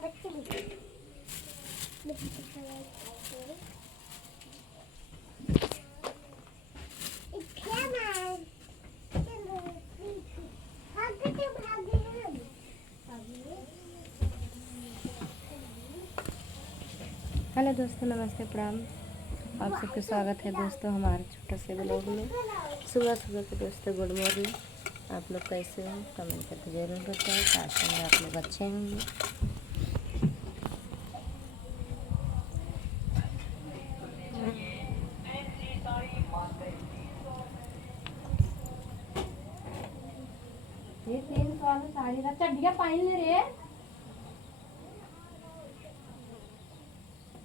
Hello दोस्तों, नमस्ते, प्रणाम। आप सबके स्वागत है दोस्तों हमारे छोटे से ब्लॉग में। सुबह सुबह के दोस्तों गुड मॉर्निंग। आप लोग कैसे हो कमेंट करके जरूर बताएं। काश में आप लोग अच्छे होंगे। ये 300 वाला साड़ी ना चढ़िया पाइन ले रे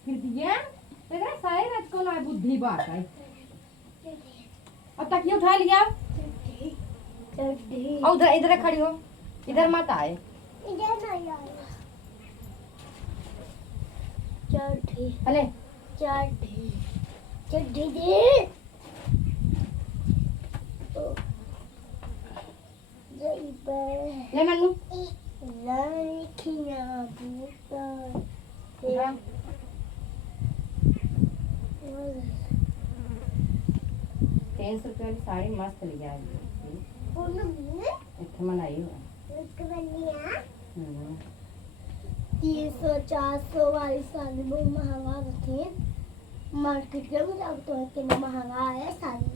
फिर दिया तेरा सारे रात को ना बुद्धि बात है। अब तकिया उठा लिया और उधर इधर खड़ी हो, इधर मत आए। इधर नहीं आया। चढ़ी अले चढ़ी चढ़ी दे ले मन्नू लड़कियां बूता 300 रुपये वाली साड़ी मस्त लिया है। इतना मनाई हुआ 300-400 वाली साड़ी बहुत महंगा रखी है। मार्केट में जाओ तो है कितना महंगा है साड़ी।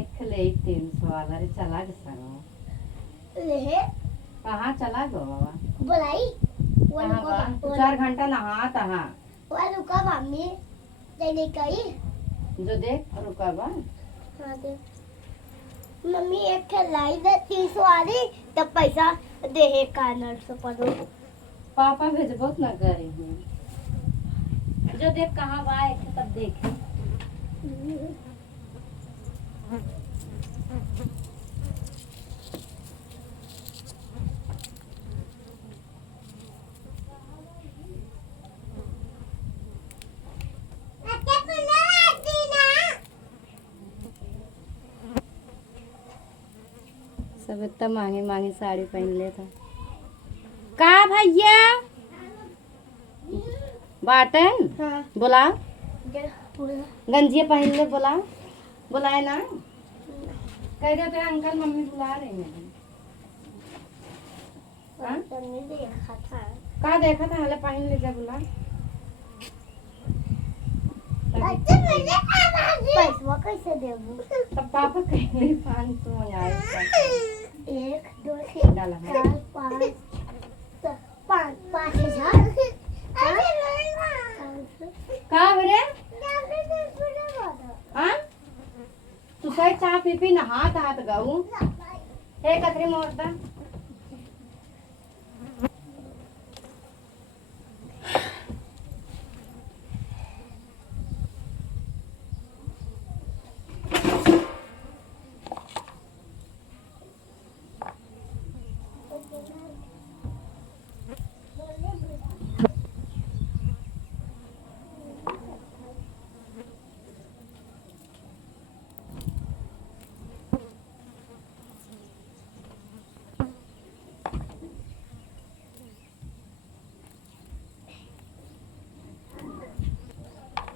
एक ले 300 वाला रे चला के संग ले कहाँ चला गो बाबा बुलाई कहाँ बा 4 घंटा नहा तहाँ वो रुका मम्मी देने कही जो देख रुका बा। हाँ दे मम्मी एक लाई दे 300 वाली तब पैसा दे का 900 पड़ो। पापा भेजबो न करे हैं जो देख कहाँ बा एक तब देखे। सब इतना महंगी महंगी साड़ी पहन ले था का भैया बाटन। हाँ बोला पूरा गंजिया पहन ले बोला बुलाए ना कह दो तेरा अंकल मम्मी बुला रहे हैं। हाँ? तुमने देखा था का देखा था हले पहन ले जा बुला पैसा कैसे देबू तब पापा कहेंगे 500 मंगाए 1 2 3 डाला 4 5 हजार का बरे हाँ तू सही चाह पी पी नहात हाथ गाऊ हे कतरी मोरता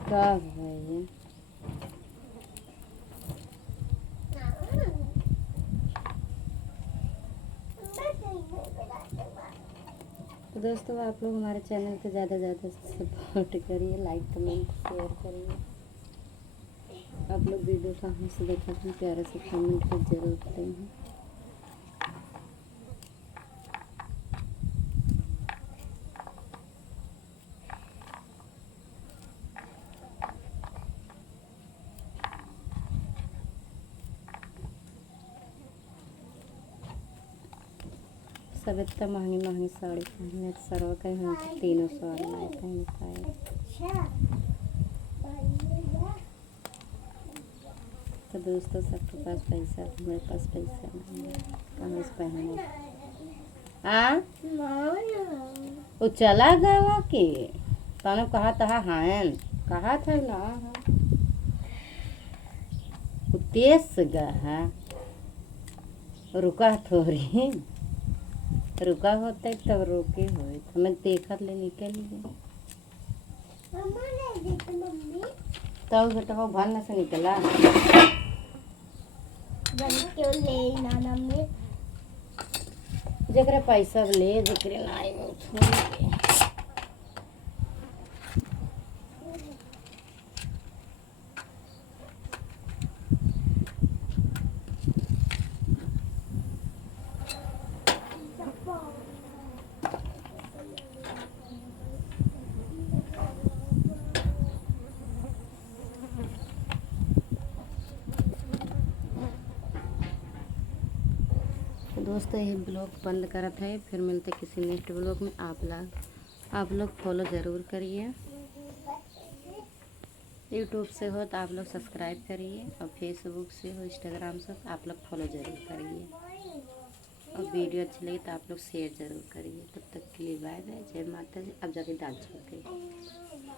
का भाई तो दोस्तों आप लोग हमारे चैनल को ज़्यादा से ज़्यादा सपोर्ट करिए, लाइक कमेंट शेयर करिए। आप लोग वीडियो कहाँ से देखा था प्यारे से कमेंट कर जरूर करेंगे। सब इतना महंगी महंगी साड़ी पहनने सरवा कहीं हम 300 वाला नहीं पहन पाए। तो दोस्तों सबके पास पैसा, हमारे पास पैसा नहीं है, कहाँ से पहने। हाँ वो चला गया के तानो कहा था हाँ कहा था ना वो तेज गया रुका थोड़ी रुका होता तब रोके हुए हमें देखा ले निकल गए मम्मा ले देते मम्मी तब बेटा भान से निकला बन क्यों ले ना मम्मी जकरे पैसा ले जकरे नाई में छोड़ के तो दोस्तों ये ब्लॉग बंद करत है फिर मिलते किसी नेक्स्ट ब्लॉग में आप लोग फॉलो ज़रूर करिए यूट्यूब से हो तो आप लोग सब्सक्राइब करिए और फेसबुक से हो इंस्टाग्राम से तो आप लोग फॉलो ज़रूर करिए और वीडियो अच्छी लगी तो आप लोग शेयर ज़रूर करिए तब तक के लिए बाय बाय जय माता जी अब जाके दाल छोड़